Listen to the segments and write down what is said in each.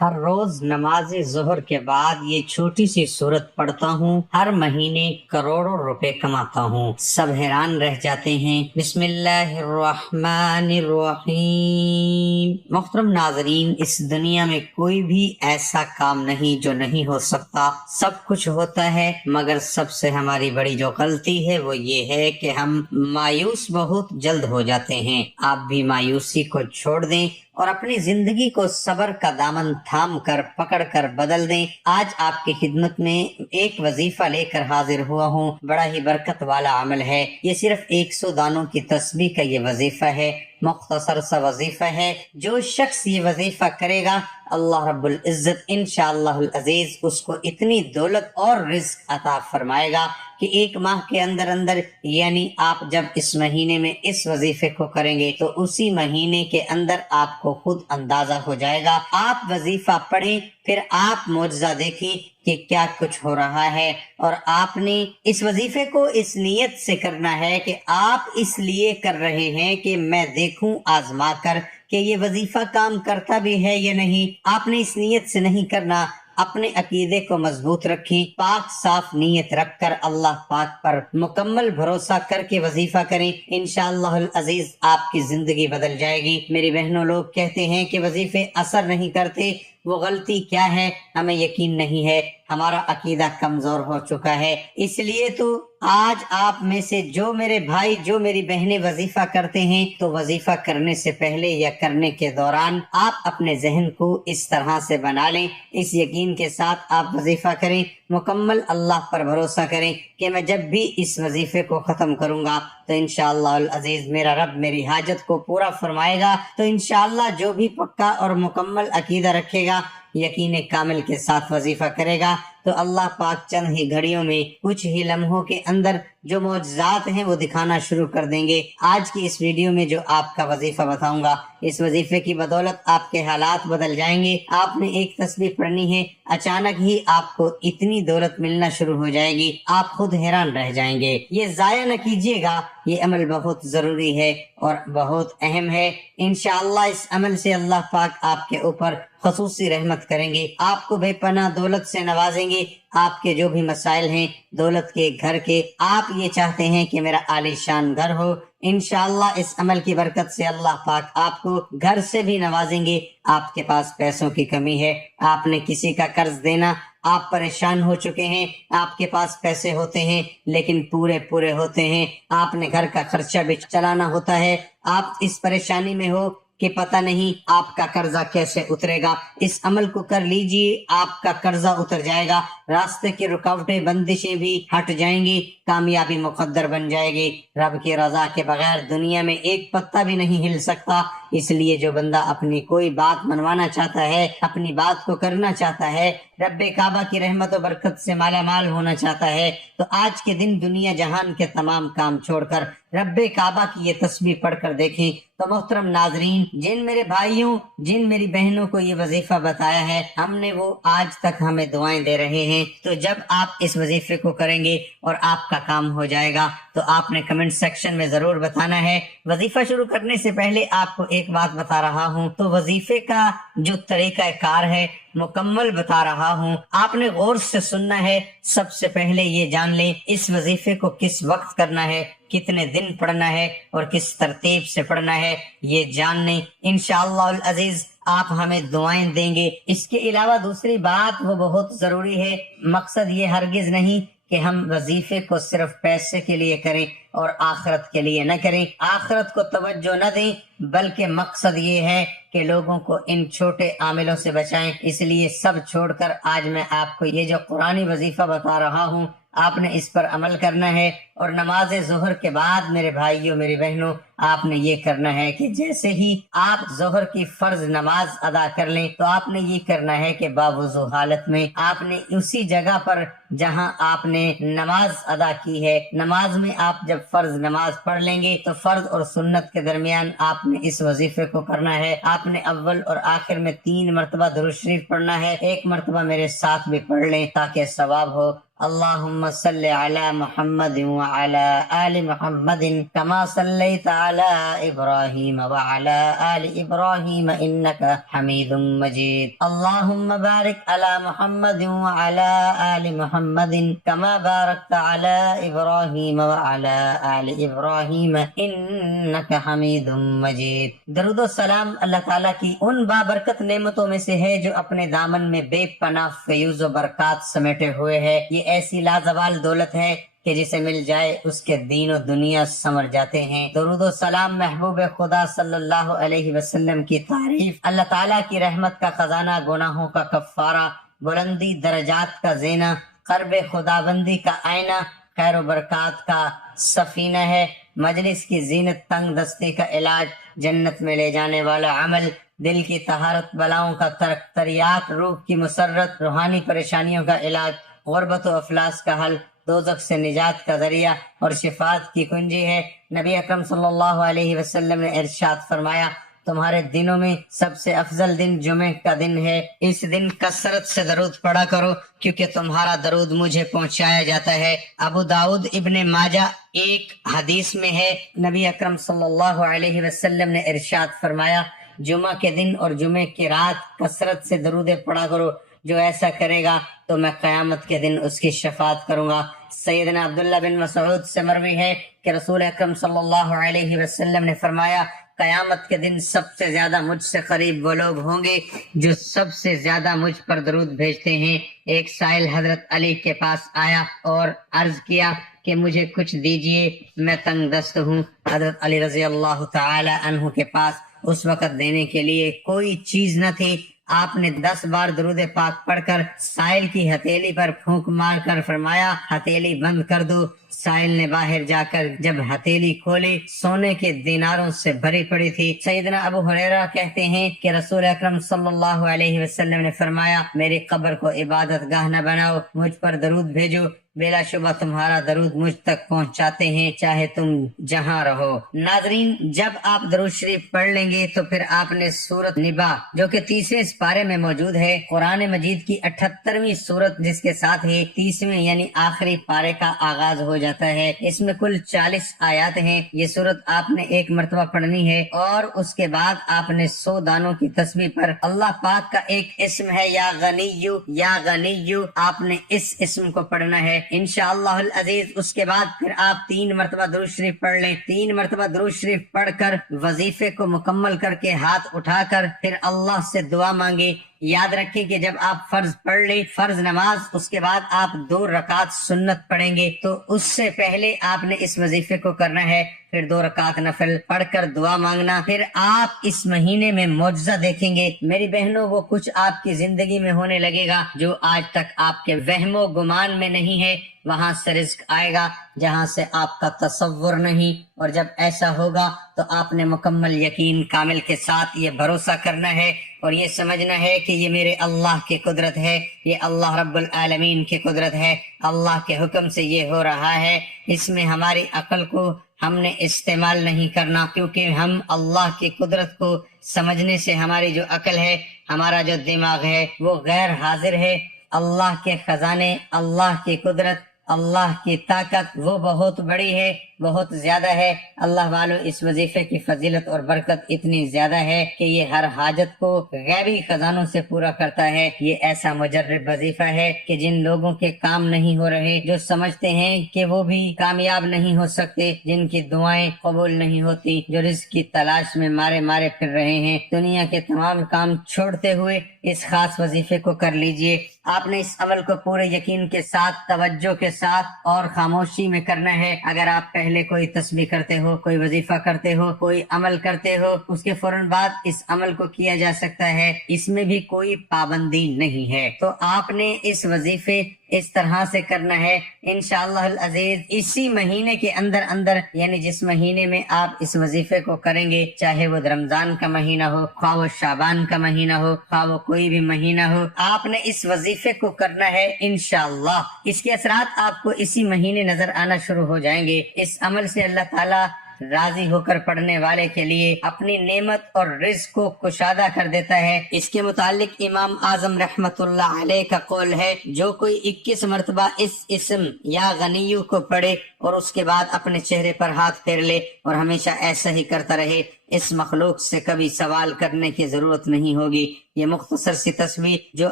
ہر روز نماز ظہر کے بعد یہ چھوٹی سی سورت پڑھتا ہوں، ہر مہینے کروڑوں روپے کماتا ہوں۔ سب حیران رہ جاتے ہیں۔ بسم اللہ الرحمن الرحیم۔ محترم ناظرین، اس دنیا میں کوئی بھی ایسا کام نہیں جو نہیں ہو سکتا، سب کچھ ہوتا ہے، مگر سب سے ہماری بڑی جو غلطی ہے وہ یہ ہے کہ ہم مایوس بہت جلد ہو جاتے ہیں۔ آپ بھی مایوسی کو چھوڑ دیں اور اپنی زندگی کو صبر کا دامن تھام کر پکڑ کر بدل دیں۔ آج آپ کی خدمت میں ایک وظیفہ لے کر حاضر ہوا ہوں، بڑا ہی برکت والا عمل ہے۔ یہ صرف 100 دانوں کی تسبیح کا یہ وظیفہ ہے، مختصر سا وظیفہ ہے۔ جو شخص یہ وظیفہ کرے گا، اللہ رب العزت انشاءاللہ العزیز اس کو اتنی دولت اور رزق عطا فرمائے گا کہ 1 ماہ کے اندر اندر، یعنی آپ جب اس مہینے میں اس وظیفے کو کریں گے تو اسی مہینے کے اندر آپ کو خود اندازہ ہو جائے گا۔ آپ وظیفہ پڑھیں، پھر آپ معجزہ دیکھیں کہ کیا کچھ ہو رہا ہے۔ اور آپ نے اس وظیفے کو اس نیت سے کرنا ہے کہ آپ اس لیے کر رہے ہیں کہ میں دیکھوں آزما کر کہ یہ وظیفہ کام کرتا بھی ہے یا نہیں۔ آپ نے اس نیت سے نہیں کرنا۔ اپنے عقیدے کو مضبوط رکھیں، پاک صاف نیت رکھ کر اللہ پاک پر مکمل بھروسہ کر کے وظیفہ کریں، انشاءاللہ العزیز آپ کی زندگی بدل جائے گی۔ میری بہنوں، لوگ کہتے ہیں کہ وظیفے اثر نہیں کرتے، وہ غلطی کیا ہے؟ ہمیں یقین نہیں ہے، ہمارا عقیدہ کمزور ہو چکا ہے۔ اس لیے تو آج آپ میں سے جو میرے بھائی، جو میری بہنیں وظیفہ کرتے ہیں، تو وظیفہ کرنے سے پہلے یا کرنے کے دوران آپ اپنے ذہن کو اس طرح سے بنا لیں، اس یقین کے ساتھ آپ وظیفہ کریں، مکمل اللہ پر بھروسہ کریں کہ میں جب بھی اس وظیفے کو ختم کروں گا تو انشاءاللہ العزیز میرا رب میری حاجت کو پورا فرمائے گا۔ تو انشاءاللہ جو بھی پکا اور مکمل عقیدہ رکھے گا، یقین کامل کے ساتھ وظیفہ کرے گا، تو اللہ پاک چند ہی گھڑیوں میں، کچھ ہی لمحوں کے اندر جو معجزات ہیں وہ دکھانا شروع کر دیں گے۔ آج کی اس ویڈیو میں جو آپ کا وظیفہ بتاؤں گا، اس وظیفے کی بدولت آپ کے حالات بدل جائیں گے۔ آپ نے ایک تسبیح پڑھنی ہے، اچانک ہی آپ کو اتنی دولت ملنا شروع ہو جائے گی، آپ خود حیران رہ جائیں گے۔ یہ ضائع نہ کیجیے گا، یہ عمل بہت ضروری ہے اور بہت اہم ہے۔ انشاءاللہ اس عمل سے اللہ پاک آپ کے اوپر خصوصی رحمت کریں گے، آپ کو بے پناہ دولت سے نوازیں گے۔ آپ کے جو بھی مسائل ہیں دولت کے، گھر کے، آپ یہ چاہتے ہیں کہ میرا عالی شان گھر ہو، انشاءاللہ اس عمل کی برکت سے اللہ پاک آپ کو گھر سے بھی نوازیں گے۔ آپ کے پاس پیسوں کی کمی ہے، آپ نے کسی کا قرض دینا، آپ پریشان ہو چکے ہیں، آپ کے پاس پیسے ہوتے ہیں لیکن پورے ہوتے ہیں، آپ نے گھر کا خرچہ بھی چلانا ہوتا ہے، آپ اس پریشانی میں ہو کہ پتہ نہیں آپ کا قرضہ کیسے اترے گا۔ اس عمل کو کر لیجئے، آپ کا قرضہ اتر جائے گا، راستے کی رکاوٹیں، بندشیں بھی ہٹ جائیں گی، کامیابی مقدر بن جائے گی۔ رب کی رضا کے بغیر دنیا میں ایک پتا بھی نہیں ہل سکتا۔ اس لیے جو بندہ اپنی کوئی بات منوانا چاہتا ہے، اپنی بات کو کرنا چاہتا ہے، رب کعبہ کی رحمت و برکت سے مالا مال ہونا چاہتا ہے، تو آج کے دن دنیا جہان کے تمام کام چھوڑ کر رب کعبہ کی یہ تسبیح پڑھ کر دیکھیں۔ تو محترم ناظرین، جن میرے بھائیوں، جن میری بہنوں کو یہ وظیفہ بتایا ہے ہم نے، وہ آج تک ہمیں دعائیں دے رہے ہیں۔ تو جب آپ اس وظیفے کو کریں گے اور آپ کا کام ہو جائے گا تو آپ نے کمنٹ سیکشن میں ضرور بتانا ہے۔ وظیفہ شروع کرنے سے پہلے آپ کو ایک بات بتا رہا ہوں، تو وظیفے کا جو طریقہ کار ہے مکمل بتا رہا ہوں، آپ نے غور سے سننا ہے۔ سب سے پہلے یہ جان لیں اس وظیفے کو کس وقت کرنا ہے، کتنے دن پڑھنا ہے اور کس ترتیب سے پڑھنا ہے، یہ جان لیں۔ انشاءاللہ العزیز آپ ہمیں دعائیں دیں گے۔ اس کے علاوہ دوسری بات وہ بہت ضروری ہے، مقصد یہ ہرگز نہیں کہ ہم وظیفے کو صرف پیسے کے لیے کریں اور آخرت کے لیے نہ کریں، آخرت کو توجہ نہ دیں، بلکہ مقصد یہ ہے کہ لوگوں کو ان چھوٹے عاملوں سے بچائیں۔ اس لیے سب چھوڑ کر آج میں آپ کو یہ جو قرآنی وظیفہ بتا رہا ہوں، آپ نے اس پر عمل کرنا ہے۔ اور نماز ظہر کے بعد میرے بھائیوں، میری بہنوں، آپ نے یہ کرنا ہے کہ جیسے ہی آپ ظہر کی فرض نماز ادا کر لیں تو آپ نے یہ کرنا ہے کہ باوضو حالت میں آپ نے اسی جگہ پر جہاں آپ نے نماز ادا کی ہے، نماز میں آپ جب فرض نماز پڑھ لیں گے تو فرض اور سنت کے درمیان آپ نے اس وظیفے کو کرنا ہے۔ آپ نے اول اور آخر میں 3 مرتبہ درود شریف پڑھنا ہے، 1 مرتبہ میرے ساتھ بھی پڑھ لیں تاکہ ثواب ہو۔ اللہم صلی علی محمد وعلى آل محمد كما صليت على إبراهيم وعلى آل إبراهيم إنك حميد مجيد اللهم بارك على محمد وعلى آل محمد كما باركت على إبراهيم وعلى آل إبراهيم إنك حميد مجيد۔ درود و سلام اللہ تعالیٰ کی ان بابرکت نعمتوں میں سے ہے جو اپنے دامن میں بے پناہ فیوز و برکات سمیٹے ہوئے ہے۔ یہ ایسی لازوال دولت ہے کہ جسے مل جائے اس کے دین و دنیا سنور جاتے ہیں۔ درود و سلام محبوب خدا صلی اللہ علیہ وسلم کی تعریف، اللہ تعالیٰ کی رحمت کا خزانہ، گناہوں کا کفارہ، بلندی درجات کا زینہ، قرب خداوندی کا آئینہ، خیر و برکات کا سفینہ ہے، مجلس کی زینت، تنگ دستی کا علاج، جنت میں لے جانے والا عمل، دل کی طہارت، بلاؤں کا ترک، تریاق، روح کی مسرت، روحانی پریشانیوں کا علاج، غربت و افلاس کا حل، دوزخ سے نجات کا ذریعہ اور شفاعت کی کنجی ہے۔ نبی اکرم صلی اللہ علیہ وسلم نے ارشاد فرمایا، تمہارے دنوں میں سب سے افضل دن جمعہ کا دن ہے، اس دن کثرت سے درود پڑھا کرو کیونکہ تمہارا درود مجھے پہنچایا جاتا ہے۔ ابو داؤد ابن ماجہ ایک حدیث میں ہے، نبی اکرم صلی اللہ علیہ وسلم نے ارشاد فرمایا، جمعہ کے دن اور جمعہ کی رات کثرت سے درود پڑھا کرو، جو ایسا کرے گا تو میں قیامت کے دن اس کی شفاعت کروں گا۔ سیدنا عبداللہ بن مسعود سے مروی ہے کہ رسول اکرم صلی اللہ علیہ وسلم نے فرمایا، قیامت کے دن سب سے زیادہ مجھ سے قریب وہ لوگ ہوں گے جو سب سے زیادہ مجھ پر درود بھیجتے ہیں۔ ایک سائل حضرت علی کے پاس آیا اور عرض کیا کہ مجھے کچھ دیجئے، میں تنگ دست ہوں۔ حضرت علی رضی اللہ تعالی عنہ کے پاس اس وقت دینے کے لیے کوئی چیز نہ تھی۔ آپ نے 10 بار درود پاک پڑھ کر سائل کی ہتھیلی پر پھونک مار کر فرمایا، ہتھیلی بند کر دو۔ سائل نے باہر جا کر جب ہتھیلی کھولی، سونے کے دیناروں سے بھری پڑی تھی۔ سیدنا ابو ہریرہ کہتے ہیں کہ رسول اکرم صلی اللہ علیہ وسلم نے فرمایا، میری قبر کو عبادت گاہ نہ بناؤ، مجھ پر درود بھیجو، بلا شبہ تمہارا درود مجھ تک پہنچاتے ہیں چاہے تم جہاں رہو۔ ناظرین، جب آپ درود شریف پڑھ لیں گے تو پھر آپ نے سورت نبا جو کہ 30ویں پارے میں موجود ہے، قرآن مجید کی 78ویں سورت، جس کے ساتھ ہی 30ویں یعنی آخری پارے کا آغاز ہو جاتا ہے۔ اس میں کل 40 آیات ہیں۔ یہ سورت آپ نے ایک مرتبہ پڑھنی ہے اور اس کے بعد آپ نے 100 دانوں کی تسبیح پر اللہ پاک کا ایک اسم ہے یا غنیو، یا غنیو، آپ نے اس اسم کو پڑھنا ہے انشاءاللہ العزیز۔ اس کے بعد پھر آپ 3 مرتبہ درود شریف پڑھ لیں۔ 3 مرتبہ درود شریف پڑھ کر وظیفے کو مکمل کر کے ہاتھ اٹھا کر پھر اللہ سے دعا مانگے۔ یاد رکھیں کہ جب آپ فرض پڑھ لیں، فرض نماز، اس کے بعد آپ 2 رکعت سنت پڑھیں گے تو اس سے پہلے آپ نے اس وظیفے کو کرنا ہے، پھر 2 رکعت نفل پڑھ کر دعا مانگنا۔ پھر آپ اس مہینے میں معجزہ دیکھیں گے میری بہنوں، وہ کچھ آپ کی زندگی میں ہونے لگے گا جو آج تک آپ کے وہم و گمان میں نہیں ہے۔ وہاں سے رزق آئے گا جہاں سے آپ کا تصور نہیں، اور جب ایسا ہوگا تو آپ نے مکمل یقین کامل کے ساتھ یہ بھروسہ کرنا ہے اور یہ سمجھنا ہے کہ یہ میرے اللہ کی قدرت ہے، یہ اللہ رب العالمین کی قدرت ہے، اللہ کے حکم سے یہ ہو رہا ہے۔ اس میں ہماری عقل کو ہم نے استعمال نہیں کرنا، کیونکہ ہم اللہ کی قدرت کو سمجھنے سے ہماری جو عقل ہے، ہمارا جو دماغ ہے، وہ غیر حاضر ہے۔ اللہ کے خزانے، اللہ کی قدرت، اللہ کی طاقت وہ بہت بڑی ہے، بہت زیادہ ہے۔ اللہ والو، اس وظیفے کی فضیلت اور برکت اتنی زیادہ ہے کہ یہ ہر حاجت کو غیبی خزانوں سے پورا کرتا ہے۔ یہ ایسا مجرب وظیفہ ہے کہ جن لوگوں کے کام نہیں ہو رہے، جو سمجھتے ہیں کہ وہ بھی کامیاب نہیں ہو سکتے، جن کی دعائیں قبول نہیں ہوتی، جو رزق کی تلاش میں مارے مارے پھر رہے ہیں، دنیا کے تمام کام چھوڑتے ہوئے اس خاص وظیفے کو کر لیجئے۔ آپ نے اس عمل کو پورے یقین کے ساتھ، توجہ کے ساتھ اور خاموشی میں کرنا ہے۔ اگر آپ پہلے کوئی تسبیح کرتے ہو، کوئی وظیفہ کرتے ہو، کوئی عمل کرتے ہو، اس کے فوراً بعد اس عمل کو کیا جا سکتا ہے، اس میں بھی کوئی پابندی نہیں ہے۔ تو آپ نے اس وظیفے اس طرح سے کرنا ہے انشاءاللہ العزیز۔ اسی مہینے کے اندر یعنی جس مہینے میں آپ اس وظیفے کو کریں گے، چاہے وہ رمضان کا مہینہ ہو، خواہ وہ شعبان کا مہینہ ہو، خواہ وہ کوئی بھی مہینہ ہو، آپ نے اس وظیفے کو کرنا ہے انشاءاللہ۔ اس کے اثرات آپ کو اسی مہینے نظر آنا شروع ہو جائیں گے۔ اس عمل سے اللہ تعالیٰ راضی ہو کر پڑھنے والے کے لیے اپنی نعمت اور رزق کو کشادہ کر دیتا ہے۔ اس کے متعلق امام اعظم رحمت اللہ علیہ کا قول ہے، جو کوئی 21 مرتبہ اس اسم یا غنیو کو پڑھے اور اس کے بعد اپنے چہرے پر ہاتھ پھیر لے اور ہمیشہ ایسا ہی کرتا رہے، اس مخلوق سے کبھی سوال کرنے کی ضرورت نہیں ہوگی۔ یہ مختصر سی تسبیح جو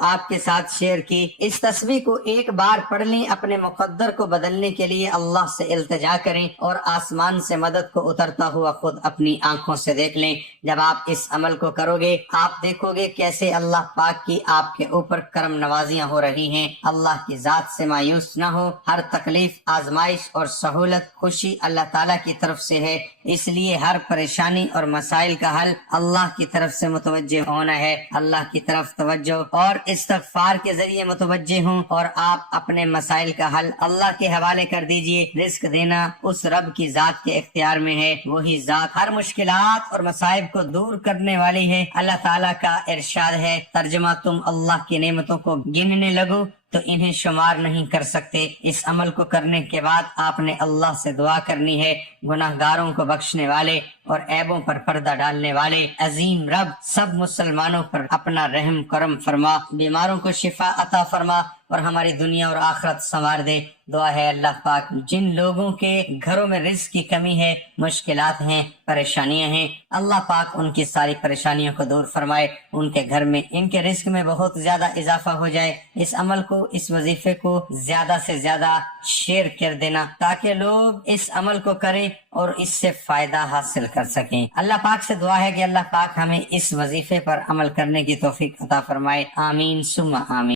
آپ کے ساتھ شیئر کی، اس تسبیح کو ایک بار پڑھ لیں، اپنے مقدر کو بدلنے کے لیے اللہ سے التجا کریں اور آسمان سے مدد کو اترتا ہوا خود اپنی آنکھوں سے دیکھ لیں۔ جب آپ اس عمل کو کرو گے، آپ دیکھو گے کیسے اللہ پاک کی آپ کے اوپر کرم نوازیاں ہو رہی ہیں۔ اللہ کی ذات سے مایوس نہ ہو، ہر تکلیف، آزمائش اور سہولت، خوشی اللہ تعالیٰ کی طرف سے ہے، اس لیے ہر پریشانی اور مسائل کا حل اللہ کی طرف سے متوجہ ہونا ہے۔ اللہ کی طرف توجہ اور استغفار کے ذریعے متوجہ ہوں اور آپ اپنے مسائل کا حل اللہ کے حوالے کر دیجئے۔ رزق دینا اس رب کی ذات کے اختیار میں ہے، وہی ذات ہر مشکلات اور مصائب کو دور کرنے والی ہے۔ اللہ تعالیٰ کا ارشاد ہے، ترجمہ: تم اللہ کی نعمتوں کو گننے لگو تو انہیں شمار نہیں کر سکتے۔ اس عمل کو کرنے کے بعد آپ نے اللہ سے دعا کرنی ہے، گناہ گاروں کو بخشنے والے اور عیبوں پر پردہ ڈالنے والے عظیم رب، سب مسلمانوں پر اپنا رحم کرم فرما، بیماروں کو شفا عطا فرما اور ہماری دنیا اور آخرت سنوار دے۔ دعا ہے اللہ پاک جن لوگوں کے گھروں میں رزق کی کمی ہے، مشکلات ہیں، پریشانیاں ہیں، اللہ پاک ان کی ساری پریشانیوں کو دور فرمائے، ان کے گھر میں، ان کے رزق میں بہت زیادہ اضافہ ہو جائے۔ اس عمل کو، اس وظیفے کو زیادہ سے زیادہ شیئر کر دینا تاکہ لوگ اس عمل کو کریں اور اس سے فائدہ حاصل کر سکیں۔ اللہ پاک سے دعا ہے کہ اللہ پاک ہمیں اس وظیفے پر عمل کرنے کی توفیق عطا فرمائے۔ آمین ثم آمین۔